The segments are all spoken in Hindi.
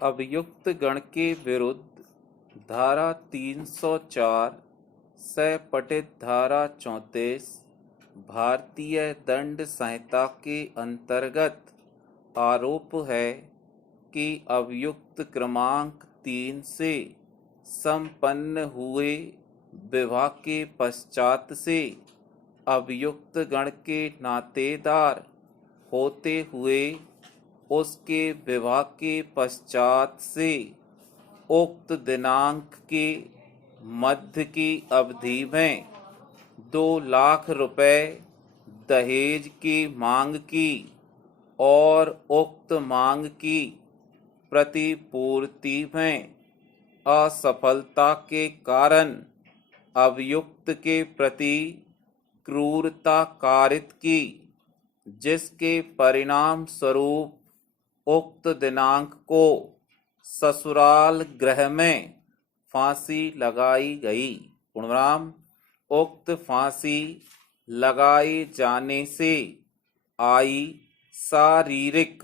अभियुक्त गण के विरुद्ध धारा 304 से पठित धारा 34 भारतीय दंड संहिता के अंतर्गत आरोप है कि अभियुक्त क्रमांक 3 से संपन्न हुए विवाह के पश्चात से अभियुक्त गण के नातेदार होते हुए उसके विवाह के पश्चात से उक्त दिनांक के मध्य की अवधि में 2 लाख रुपए दहेज की मांग की और उक्त मांग की प्रतिपूर्ति में असफलता के कारण अभियुक्त के प्रति क्रूरता कारित की, जिसके परिणाम स्वरूप उक्त दिनांक को ससुराल गृह में फांसी लगाई गई। पूर्णविराम। उक्त फांसी लगाए जाने से आई शारीरिक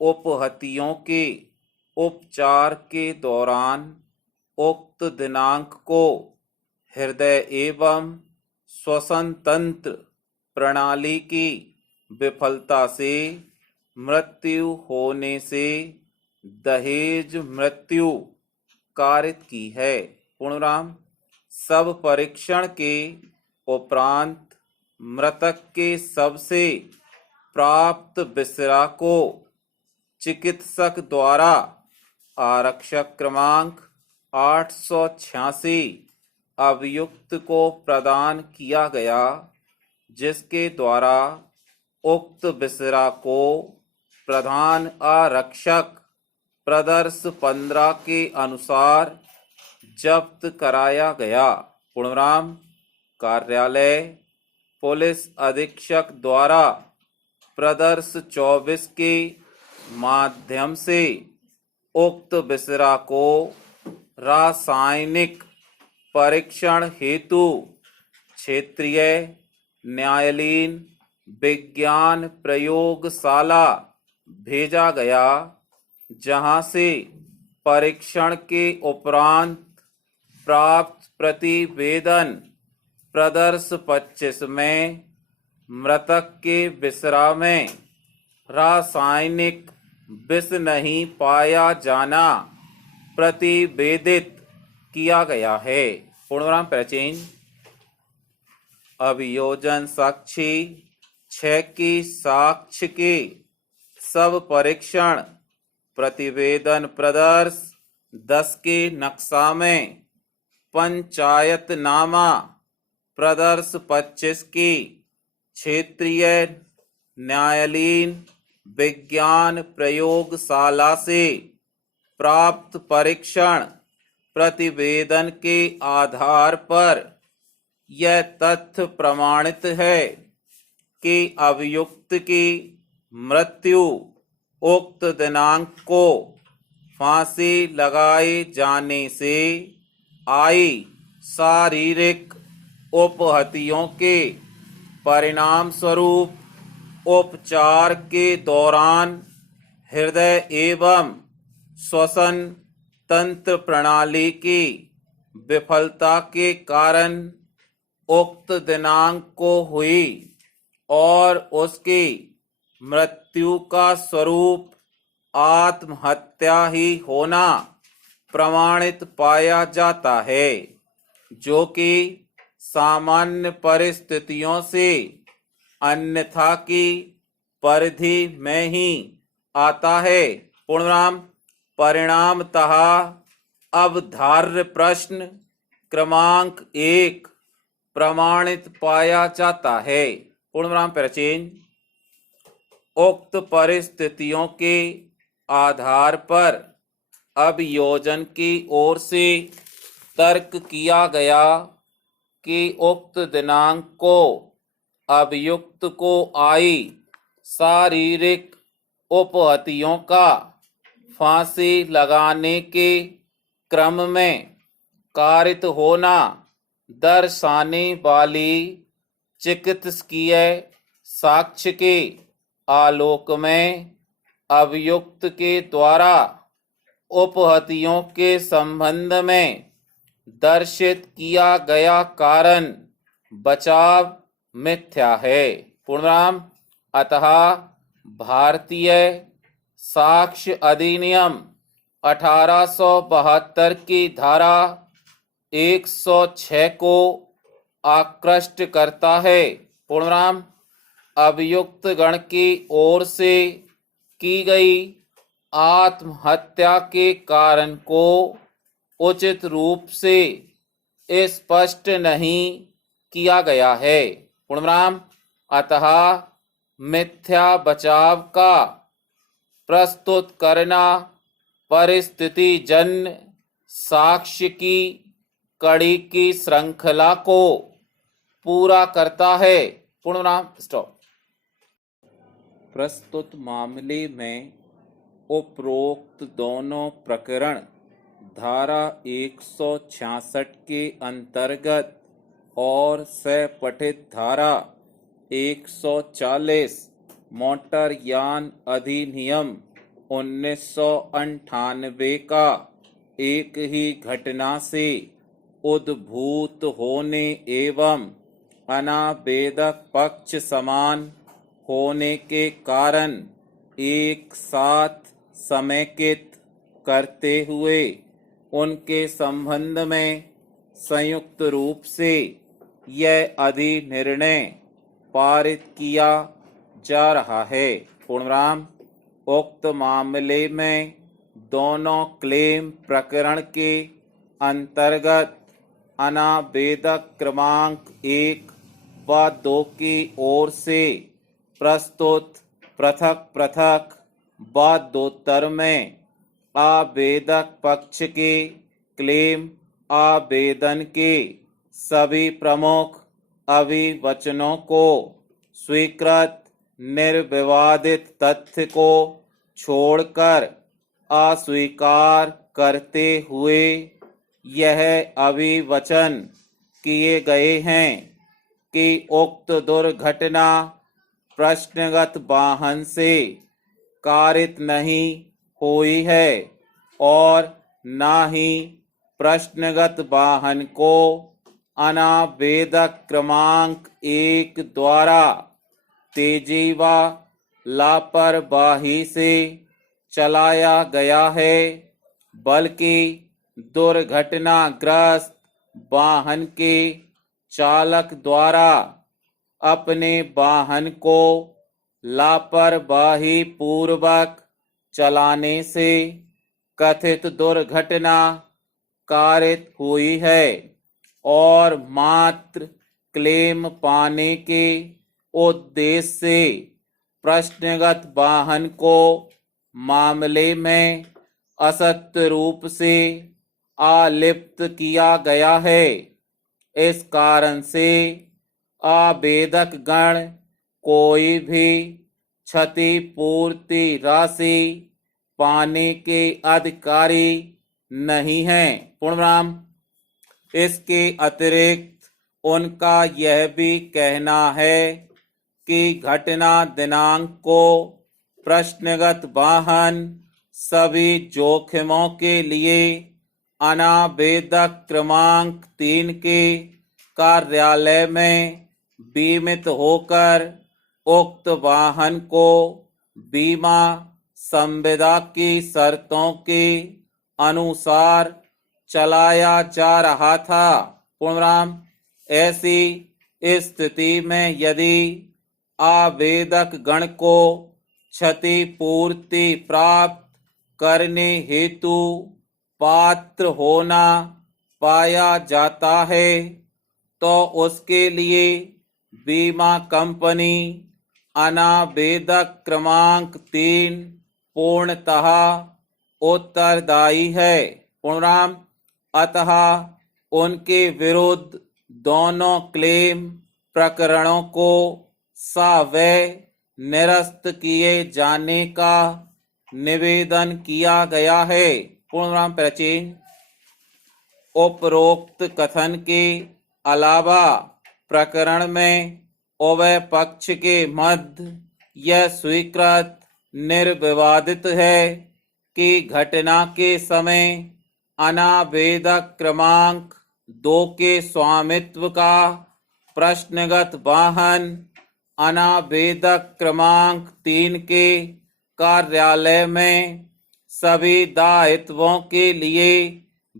उपहतियों के उपचार के दौरान उक्त दिनांक को हृदय एवं श्वसन तंत्र प्रणाली की विफलता से मृत्यु होने से दहेज मृत्यु कारित की है। पूर्णविराम। सब परीक्षण के उपरांत मृतक के शव से प्राप्त विसरा को चिकित्सक द्वारा आरक्षक क्रमांक 886 अभियुक्त को प्रदान किया गया, जिसके द्वारा उक्त विसरा को प्रधान आरक्षक प्रदर्श 15 के अनुसार जब्त कराया गया। पूर्णविराम। कार्यालय पुलिस अधीक्षक द्वारा प्रदर्श 24 के माध्यम से उक्त विसरा को रासायनिक परीक्षण हेतु क्षेत्रीय न्यायालयीन विज्ञान प्रयोगशाला भेजा गया, जहां से परीक्षण के उपरांत प्राप्त प्रतिवेदन प्रदर्श 25 में मृतक के विसरा में रासायनिक विष नहीं पाया जाना प्रतिवेदित किया गया है। पूर्णविराम। प्राचीन अभियोजन साक्षी 6 की साक्ष्य के सब परीक्षण प्रतिवेदन प्रदर्श 10 के नक्शा में पंचायतनामा प्रदर्श 25 की क्षेत्रीय न्यायालयीन विज्ञान प्रयोगशाला से प्राप्त परीक्षण प्रतिवेदन के आधार पर यह तथ्य प्रमाणित है कि अभियुक्त की मृत्यु उक्त दिनांक को फांसी लगाए जाने से आई शारीरिक उपहतियों के परिणाम स्वरूप उपचार के दौरान हृदय एवं श्वसन तंत्र प्रणाली की विफलता के कारण उक्त दिनांक को हुई और उसकी मृत्यु का स्वरूप आत्महत्या ही होना प्रमाणित पाया जाता है, जो कि सामान्य परिस्थितियों से अन्यथा की परिधि में ही आता है। पूर्णविराम। परिणामतः अवधार्य प्रश्न क्रमांक 1 प्रमाणित पाया जाता है। पूर्णविराम। प्राचीन उक्त परिस्थितियों के आधार पर अभियोजन की ओर से तर्क किया गया कि उक्त दिनांक को अभियुक्त को आई शारीरिक उपहतियों का फांसी लगाने के क्रम में कारित होना दर्शाने वाली चिकित्सकीय साक्ष्य के आलोक में अभियुक्त के द्वारा उपहतियों के संबंध में दर्शित किया गया कारण बचाव मिथ्या है। पूर्णविराम। अतः भारतीय साक्ष्य अधिनियम 1872 की धारा 106 को आकृष्ट करता है। पूर्णविराम। अभियुक्त गण की ओर से की गई आत्महत्या के कारण को उचित रूप से स्पष्ट नहीं किया गया है। पूर्णविराम। अतः मिथ्या बचाव का प्रस्तुत करना परिस्थिति जन्य साक्ष्य की कड़ी की श्रृंखला को पूरा करता है। पूर्णविराम। स्टॉप। प्रस्तुत मामले में उपरोक्त दोनों प्रकरण धारा 166 के अंतर्गत और सपठित धारा 140 मोटर यान अधिनियम 1998 का एक ही घटना से उद्भूत होने एवं अनावेदक पक्ष समान होने के कारण एक साथ समेकित करते हुए उनके संबंध में संयुक्त रूप से यह अधिनिर्णय पारित किया जा रहा है। पूर्णविराम। उक्त मामले में दोनों क्लेम प्रकरण के अंतर्गत अनावेदक क्रमांक 1 व 2 की ओर से प्रस्तुत पृथक पृथक वादोत्तर में आवेदक पक्ष के क्लेम आवेदन के सभी प्रमुख अभिवचनों को स्वीकृत निर्विवादित तथ्य को छोड़कर अस्वीकार करते हुए यह अभिवचन किए गए हैं कि उक्त दुर्घटना प्रश्नगत वाहन से कारित नहीं हुई है और न ही प्रश्नगत वाहन को अनावेदक क्रमांक 1 द्वारा तेजी व लापरवाही से चलाया गया है, बल्कि दुर्घटनाग्रस्त वाहन के चालक द्वारा अपने वाहन को लापरवाही पूर्वक चलाने से कथित दुर्घटना कारित हुई है और मात्र क्लेम पाने के उद्देश्य से प्रश्नगत वाहन को मामले में असत्य रूप से आलिप्त किया गया है। इस कारण से आवेदक गण कोई भी क्षतिपूर्ति राशि पाने के अधिकारी नहीं हैं। पूर्णविराम। इसके अतिरिक्त उनका यह भी कहना है कि घटना दिनांक को प्रश्नगत वाहन सभी जोखिमों के लिए अनावेदक क्रमांक 3 के कार्यालय में बीमित होकर उक्त वाहन को बीमा संविदा की शर्तों के अनुसार चलाया जा रहा था। पूर्णविराम। ऐसी स्थिति में यदि आवेदक गण को क्षतिपूर्ति प्राप्त करने हेतु पात्र होना पाया जाता है तो उसके लिए बीमा कंपनी अनावेदक क्रमांक 3 पूर्णतः उत्तरदायी है। पूर्णविराम। अतः उनके विरुद्ध दोनों क्लेम प्रकरणों को सवै निरस्त किए जाने का निवेदन किया गया है। पूर्णविराम। प्राचीन। उपरोक्त कथन के अलावा प्रकरण में उभय पक्ष के मध्य यह स्वीकृत निर्विवादित है कि घटना के समय अनावेदक क्रमांक 2 के स्वामित्व का प्रश्नगत वाहन अनावेदक क्रमांक 3 के कार्यालय में सभी दायित्वों के लिए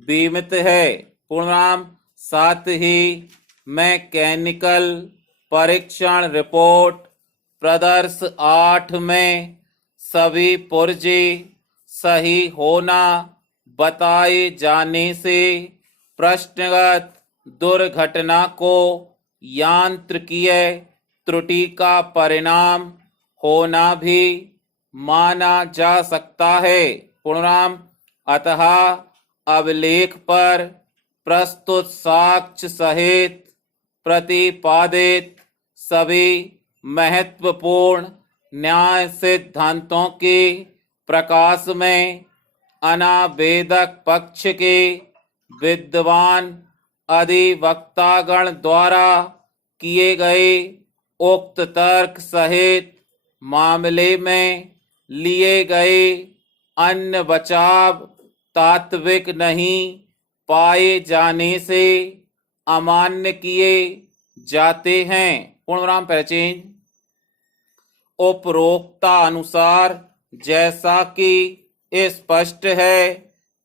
बीमित है। पूर्णविराम। साथ ही मैकेनिकल परीक्षण रिपोर्ट प्रदर्श 8 में सभी पुर्जे सही होना बताए जाने से प्रश्नगत दुर्घटना को यांत्रिकीय त्रुटि का परिणाम होना भी माना जा सकता है। पूर्णविराम। अतः अभिलेख पर प्रस्तुत साक्ष्य सहित प्रतिपादित सभी महत्वपूर्ण न्याय सिद्धांतों के प्रकाश में अनावेदक पक्ष के विद्वान अधिवक्तागण द्वारा किए गए उक्त तर्क सहित मामले में लिए गए अन्य बचाव तात्विक नहीं पाए जाने से अमान्य किए जाते हैं। पूर्णविराम। पैचेंज। उपरोक्ता अनुसार जैसा कि स्पष्ट है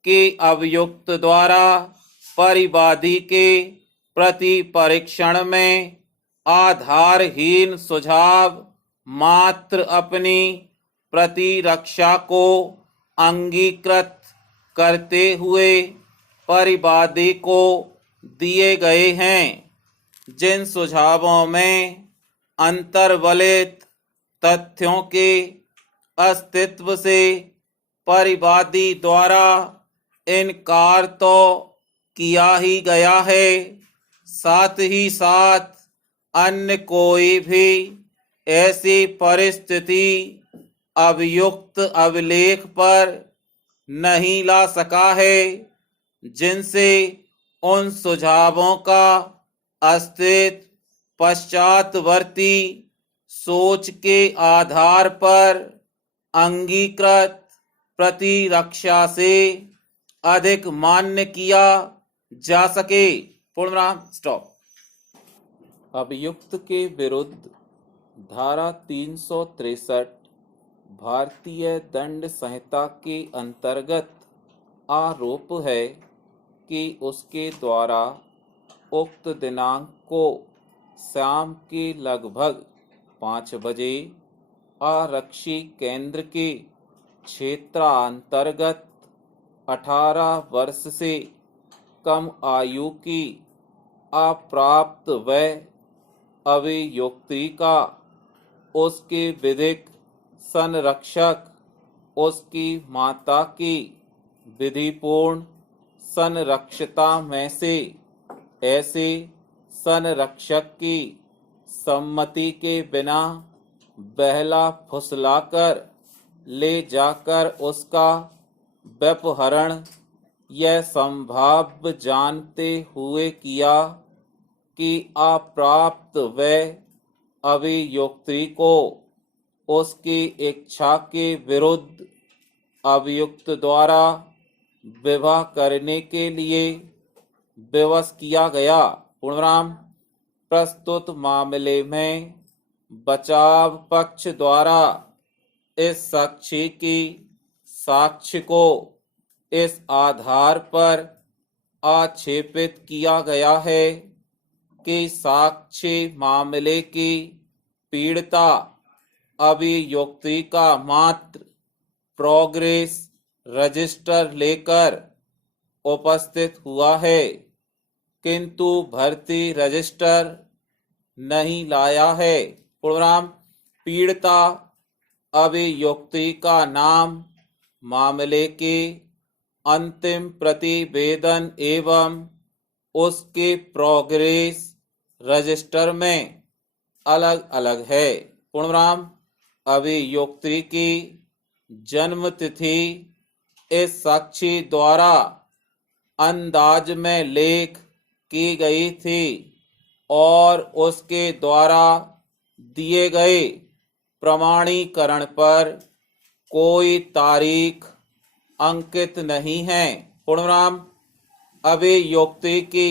कि अभियुक्त द्वारा परिवादी के प्रति परीक्षण में आधारहीन सुझाव मात्र अपनी प्रतिरक्षा को अंगीकृत करते हुए परिवादी को दिए गए हैं। जिन सुझावों में अंतर्वलित तथ्यों के अस्तित्व से परिवादी द्वारा इनकार तो किया ही गया है, साथ ही साथ अन्य कोई भी ऐसी परिस्थिति अभियुक्त अभिलेख पर नहीं ला सका है जिनसे उन सुझावों का अस्तित्व पश्चातवर्ती सोच के आधार पर अंगीकृत प्रतिरक्षा से अधिक मान्य किया जा सके। पूर्णविराम। स्टॉप। अभियुक्त के विरुद्ध धारा 363 भारतीय दंड संहिता के अंतर्गत आरोप है कि उसके द्वारा उक्त दिनांक को शाम के लगभग 5 बजे आरक्षी केंद्र के क्षेत्रांतर्गत 18 वर्ष से कम आयु की अप्राप्त वय अभियुक्ति का उसके विधिक संरक्षक उसकी माता की विधिपूर्ण संरक्षता में से ऐसे संरक्षक की सम्मति के बिना बहला फुसलाकर ले जाकर उसका व्यपहरण यह संभाव्य जानते हुए किया कि अप्राप्त वय अभियुक्ति को उसकी इच्छा के विरुद्ध अभियुक्त द्वारा विवाह करने के लिए विवश किया गया। पूर्णविराम। प्रस्तुत मामले में बचाव पक्ष द्वारा इस साक्षी की साक्ष्य को इस आधार पर आक्षेपित किया गया है कि साक्ष्य मामले की पीड़िता अभियुक्ति का मात्र प्रोग्रेस रजिस्टर लेकर उपस्थित हुआ है, किंतु भर्ती रजिस्टर नहीं लाया है। पूर्णविराम। पीड़िता अभियुक्ति का नाम मामले के अंतिम प्रतिवेदन एवं उसके प्रोग्रेस रजिस्टर में अलग अलग है। पूर्णविराम। अभियुक्ति की जन्म तिथि इस साक्षी द्वारा अंदाज में लेख की गई थी और उसके द्वारा दिए गए प्रमाणीकरण पर कोई तारीख अंकित नहीं हैं। पूर्णविराम अभियुक्ति की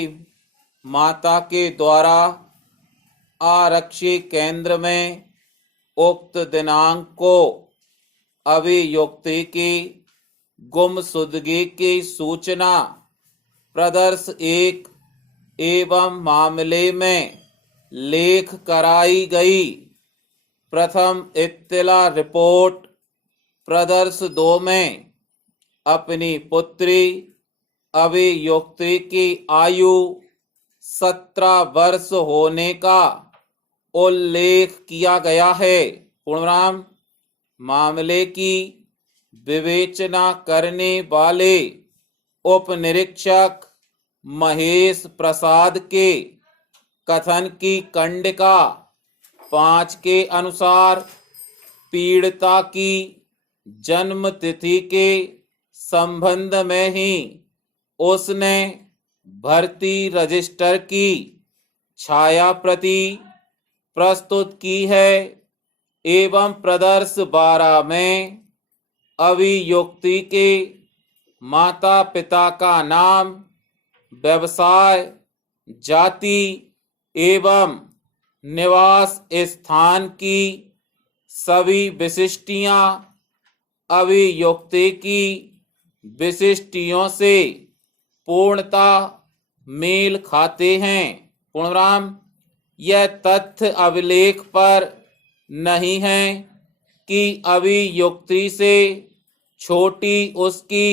माता के द्वारा आरक्षित केंद्र में उक्त दिनांक को अभियुक्ति की गुमशुदगी की सूचना प्रदर्श एक एवं मामले में लेख कराई गई। प्रथम इत्तला रिपोर्ट प्रदर्श 2 में अपनी पुत्री अभियुक्ति की आयु 17 वर्ष होने का उल्लेख किया गया है। पूर्णविराम मामले की विवेचना करने वाले उप निरीक्षक महेश प्रसाद के कथन की कंडिका 5 के अनुसार पीड़िता की जन्म तिथि के संबंध में ही उसने भर्ती रजिस्टर की छाया प्रति प्रस्तुत की है एवं प्रदर्श 12 में अभियुक्ति के माता पिता का नाम, व्यवसाय, जाति एवं निवास स्थान की सभी विशिष्टियां अभियुक्ति की विशिष्टियों से पूर्णता मेल खाते हैं। पूर्णविराम यह तथ्य अभिलेख पर नहीं है कि अभियुक्ति से छोटी उसकी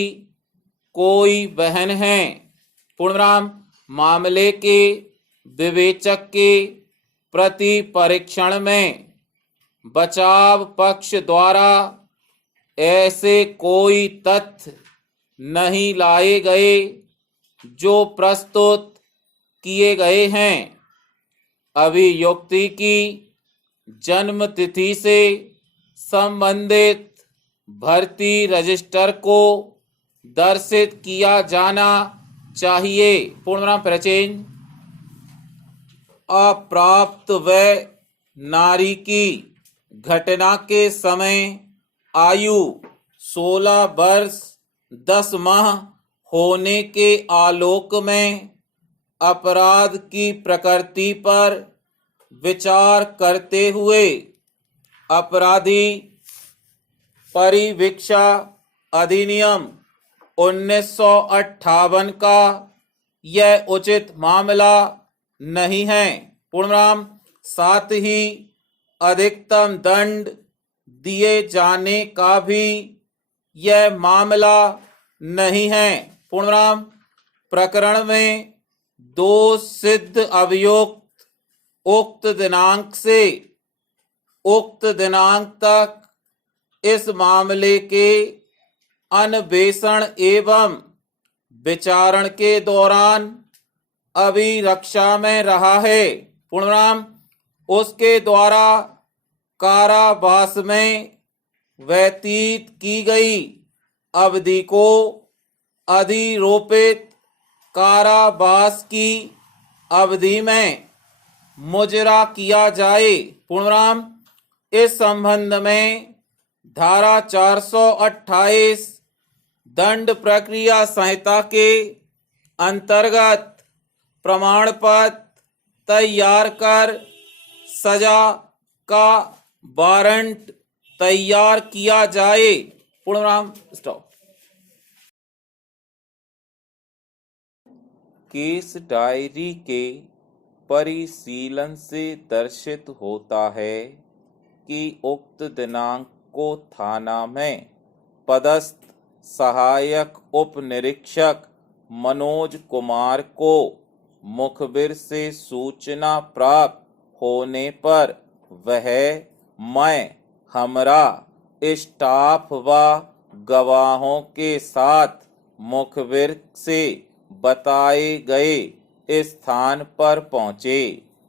कोई बहन है। पूर्णविराम मामले के विवेचक के प्रति परीक्षण में बचाव पक्ष द्वारा ऐसे कोई तथ्य नहीं लाए गए जो प्रस्तुत किए गए हैं। अभियुक्ति की जन्म तिथि से संबंधित भर्ती रजिस्टर को दर्शित किया जाना चाहिए। पूर्णविराम प्रचेंज अप्राप्त वय नारी की घटना के समय आयु 16 वर्ष 10 माह होने के आलोक में अपराध की प्रकृति पर विचार करते हुए अपराधी परिवीक्षा अधिनियम 1958 का यह उचित मामला नहीं है। पूर्णविराम साथ ही अधिकतम दंड दिए जाने का भी यह मामला नहीं है। पूर्णविराम प्रकरण में दोष सिद्ध अभियुक्त उक्त दिनांक से उक्त दिनांक तक इस मामले के अन्वेषण एवं विचारण के दौरान अभिरक्षा में रहा है। पूर्णविराम उसके द्वारा कारावास में व्यतीत की गई अवधि को अधिरोपित कारावास की अवधि में मुजरा किया जाए। पूर्णविराम इस संबंध में धारा 428 दंड प्रक्रिया संहिता के अंतर्गत प्रमाण पत्र तैयार कर सजा का वारंट तैयार किया जाए। पूर्णविराम स्टॉप। केस डायरी के परिशीलन से दर्शित होता है कि उक्त दिनांक को थाना में पदस्थ सहायक उप निरीक्षक मनोज कुमार को मुखबिर से सूचना प्राप्त होने पर वह मैं हमरा स्टाफ व गवाहों के साथ मुखबिर से बताए गए स्थान पर पहुंचे।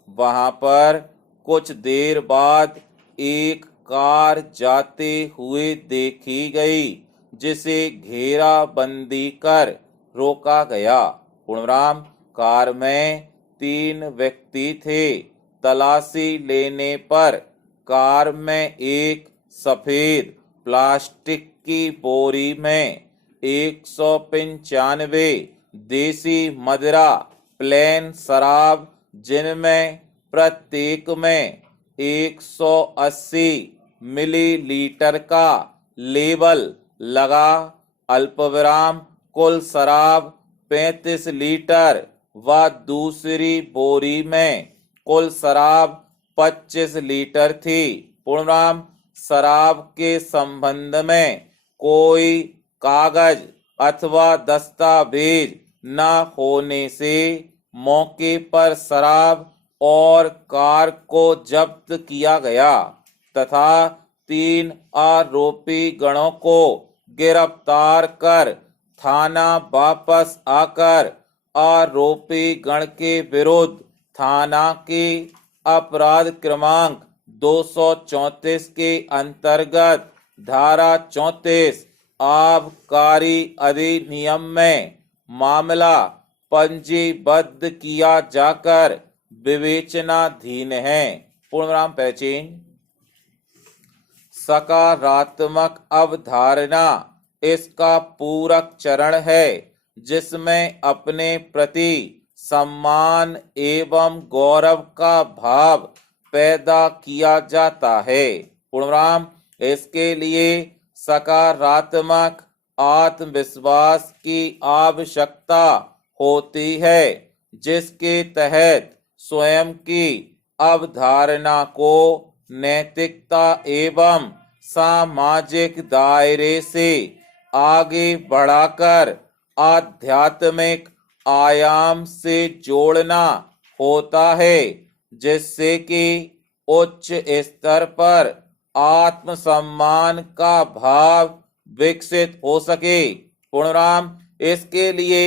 वहां पर कुछ देर बाद एक कार जाते हुए देखी गई जिसे घेराबंदी कर रोका गया। पूर्णविराम कार में 3 व्यक्ति थे। तलाशी लेने पर कार में एक सफेद प्लास्टिक की बोरी में 195 देसी मदिरा प्लेन शराब जिनमें प्रत्येक में 180 मिलीलीटर का लेबल लगा। अल्पविराम कुल शराब 35 लीटर व दूसरी बोरी में कुल शराब 25 लीटर थी। पूर्णविराम शराब के संबंध में कोई कागज अथवा दस्तावेज न होने से मौके पर शराब और कार को जब्त किया गया तथा 3 आरोपी गणों को गिरफ्तार कर थाना वापस आकर आरोपी गण के विरुद्ध थाना के अपराध क्रमांक 234 के अंतर्गत धारा 34 आबकारी अधिनियम में मामला पंजीबद्ध किया जाकर विवेचनाधीन है। पूर्णविराम पहचान। सकारात्मक अवधारणा इसका पूरक चरण है जिसमें अपने प्रति सम्मान एवं गौरव का भाव पैदा किया जाता है। पूर्णविराम इसके लिए सकारात्मक आत्मविश्वास की आवश्यकता होती है जिसके तहत स्वयं की अवधारणा को नैतिकता एवं सामाजिक दायरे से आगे बढ़ाकर आध्यात्मिक आयाम से जोड़ना होता है जिससे कि उच्च स्तर पर आत्मसम्मान का भाव विकसित हो सके। पूर्णविराम इसके लिए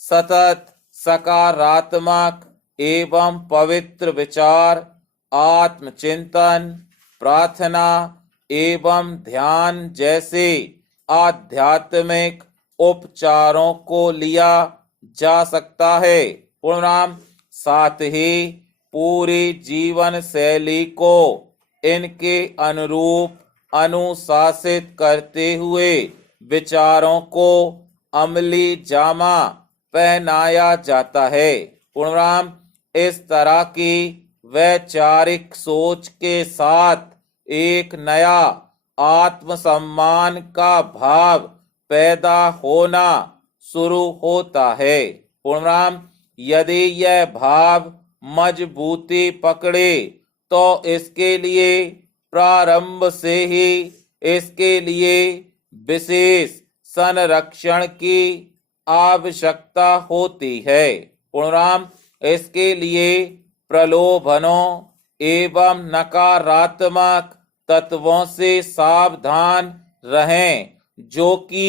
सतत सकारात्मक एवं पवित्र विचार, आत्मचिंतन, प्रार्थना एवं ध्यान जैसे आध्यात्मिक उपचारों को लिया जा सकता है। पूर्णविराम साथ ही पूरी जीवन शैली को इनके अनुरूप अनुशासित करते हुए विचारों को अमली जामा पहनाया जाता है। पूर्णविराम इस तरह की वैचारिक सोच के साथ एक नया आत्मसम्मान का भाव पैदा होना शुरू होता है। पूर्णविराम यदि यह भाव मजबूती पकड़े तो इसके लिए प्रारंभ से ही इसके लिए विशेष संरक्षण की आवश्यकता होती है। पूर्णविराम इसके लिए प्रलोभनों एवं नकारात्मक तत्वों से सावधान रहें जो कि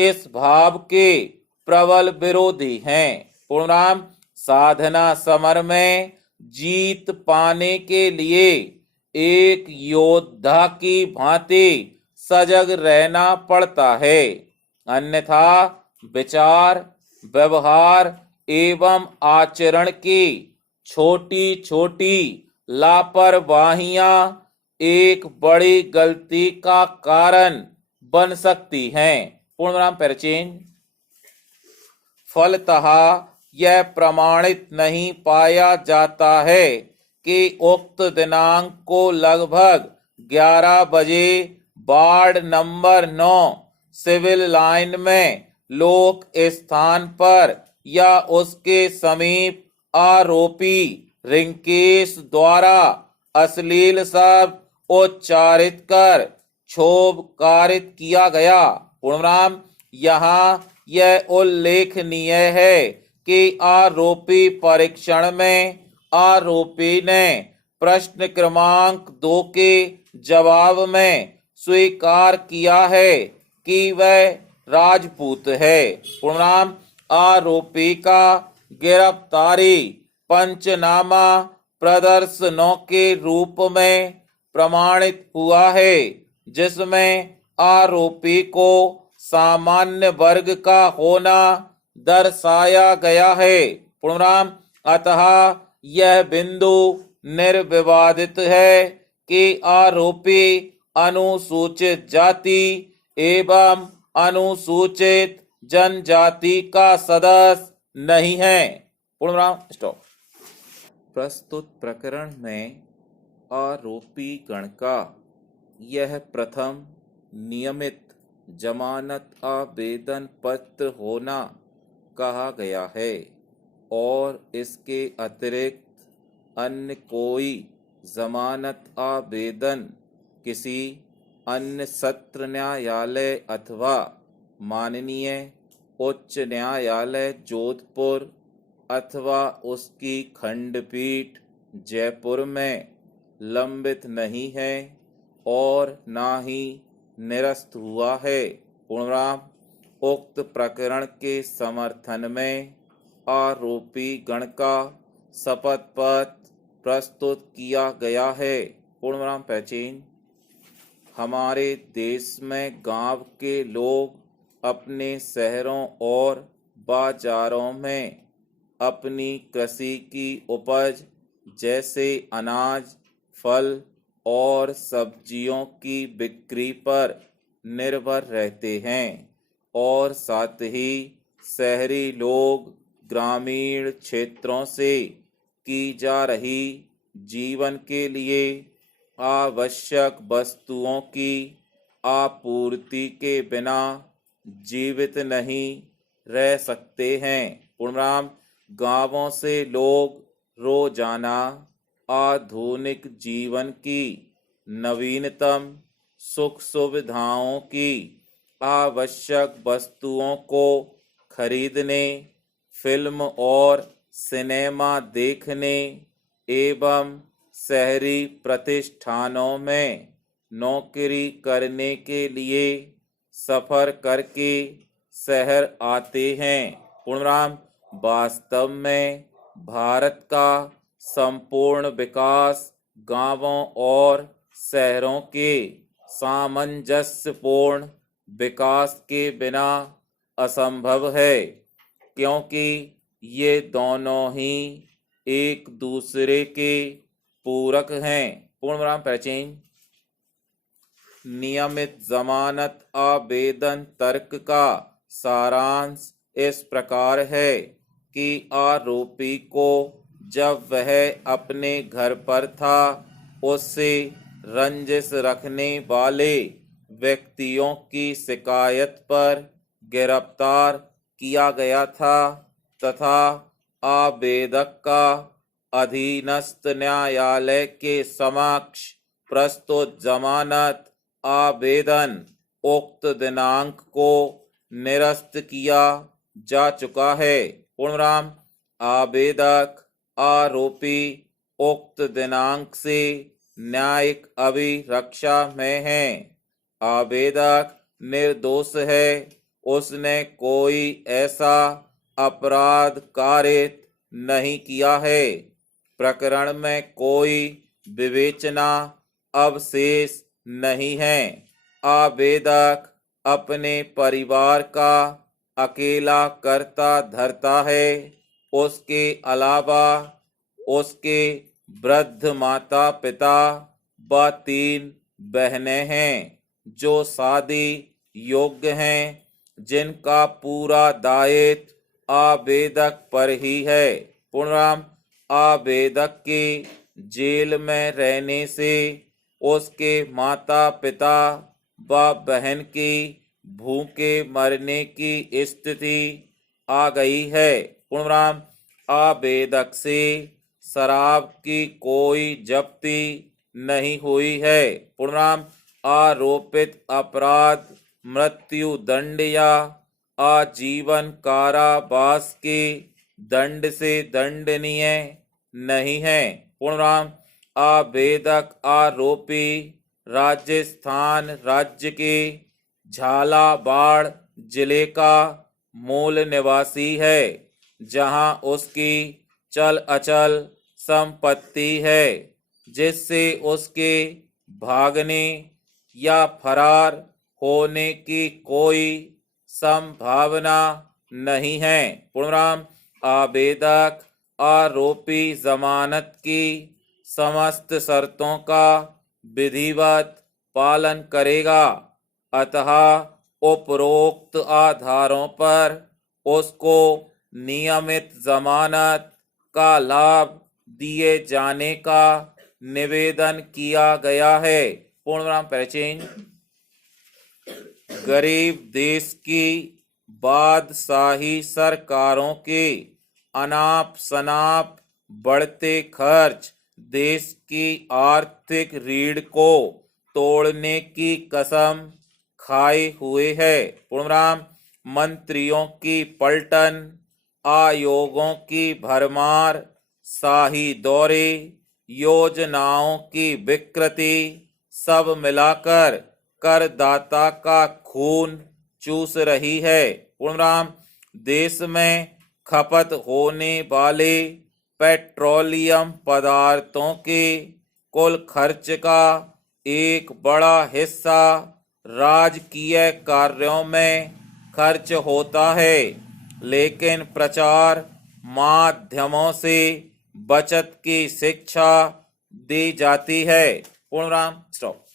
इस भाव के प्रबल विरोधी हैं। पूर्णविराम साधना समर में जीत पाने के लिए एक योद्धा की भांति सजग रहना पड़ता है, अन्यथा विचार, व्यवहार एवं आचरण की छोटी छोटी लापरवाहियां एक बड़ी गलती का कारण बन सकती हैं। पूर्णविराम पैरचेन। फलतः यह प्रमाणित नहीं पाया जाता है कि उक्त दिनांक को लगभग 11 बजे वार्ड नंबर 9 सिविल लाइन में लोक स्थान पर या उसके समीप आरोपी रिंकेश द्वारा अश्लील शब्द उच्चारित कर क्षोभ कारित किया गया। पूर्णविराम यहाँ यह उल्लेखनीय है कि आरोपी परीक्षण में आरोपी ने प्रश्न क्रमांक 2 के जवाब में स्वीकार किया है कि वह राजपूत है। पूर्णविराम आरोपी का गिरफ्तारी पंचनामा प्रदर्शनों के रूप में प्रमाणित हुआ है जिसमें आरोपी को सामान्य वर्ग का होना दर्शाया गया है। पूर्णविराम अतः यह बिंदु निर्विवादित है कि आरोपी अनुसूचित जाति एवं अनुसूचित जनजाति का सदस्य नहीं है। पूर्णविराम स्टॉप। प्रस्तुत प्रकरण में आरोपी गण का यह प्रथम नियमित जमानत आवेदन पत्र होना कहा गया है और इसके अतिरिक्त अन्य कोई जमानत आवेदन किसी अन्य सत्र न्यायालय अथवा माननीय उच्च न्यायालय जोधपुर अथवा उसकी खंडपीठ जयपुर में लंबित नहीं है और ना ही निरस्त हुआ है। पूर्णविराम। उक्त प्रकरण के समर्थन में आरोपी गण का शपथ पत्र प्रस्तुत किया गया है। पूर्णविराम पहचान। हमारे देश में गांव के लोग अपने शहरों और बाजारों में अपनी कृषि की उपज जैसे अनाज, फल और सब्जियों की बिक्री पर निर्भर रहते हैं और साथ ही शहरी लोग ग्रामीण क्षेत्रों से की जा रही जीवन के लिए आवश्यक वस्तुओं की आपूर्ति के बिना जीवित नहीं रह सकते हैं। पूर्णविराम। गांवों से लोग रोजाना आधुनिक जीवन की नवीनतम सुख सुविधाओं की आवश्यक वस्तुओं को खरीदने, फिल्म और सिनेमा देखने एवं शहरी प्रतिष्ठानों में नौकरी करने के लिए सफर करके शहर आते हैं। पूर्णविराम। वास्तव में भारत का संपूर्ण विकास गांवों और शहरों के सामंजस्यपूर्ण विकास के बिना असंभव है, क्योंकि ये दोनों ही एक दूसरे के पूरक हैं। पूर्णविराम पहचान। नियमित जमानत आवेदन तर्क का सारांश इस प्रकार है कि आरोपी को जब वह अपने घर पर था उससे रंजिश रखने वाले व्यक्तियों की शिकायत पर गिरफ्तार किया गया था तथा आवेदक का अधीनस्थ न्यायालय के समक्ष प्रस्तुत जमानत आवेदन उक्त दिनांक को निरस्त किया जा चुका है। पूर्णविराम। आवेदक आरोपी उक्त दिनांक से न्यायिक अभिरक्षा में है। आवेदक निर्दोष है। उसने कोई ऐसा अपराध कारित नहीं किया है। प्रकरण में कोई विवेचना अवशेष नहीं है। आवेदक अपने परिवार का अकेला कर्ता धर्ता है। उसके अलावा उसके वृद्ध माता पिता व 3 बहनें हैं जो शादी योग्य हैं, जिनका पूरा दायित्व आवेदक पर ही है। पूर्णविराम। आवेदक के जेल में रहने से उसके माता पिता व बहन की भूखे मरने की स्थिति आ गई है। पूर्णविराम। आवेदक से शराब की कोई जब्ती नहीं हुई है। पूर्णविराम। आरोपित अपराध मृत्यु दंड या आजीवन कारावास के दंड से दंडनीय नहीं है। पूर्णविराम। आवेदक आरोपी राजस्थान राज्य के झालावाड़ जिले का मूल निवासी है, जहां उसकी चल अचल संपत्ति है, जिससे उसके भागने या फरार होने की कोई संभावना नहीं है। पूर्णविराम। आवेदक आरोपी जमानत की समस्त शर्तों का विधिवत पालन करेगा, अतः उपरोक्त आधारों पर उसको नियमित जमानत का लाभ दिए जाने का निवेदन किया गया है। पूर्ण विराम पैचेंज। गरीब देश की बादशाही सरकारों के अनाप शनाप बढ़ते खर्च देश की आर्थिक रीढ़ को तोड़ने की कसम खाए हुए है। पूर्ण विराम। मंत्रियों की पलटन, आयोगों की भरमार, शाही दौरे, योजनाओं की विकृति सब मिलाकर करदाता का खून चूस रही है। पूर्ण विराम। देश में खपत होने वाले पेट्रोलियम पदार्थों के कुल खर्च का एक बड़ा हिस्सा राजकीय कार्यों में खर्च होता है, लेकिन प्रचार माध्यमों से बचत की शिक्षा दी जाती है। पूर्ण विराम। स्टॉप।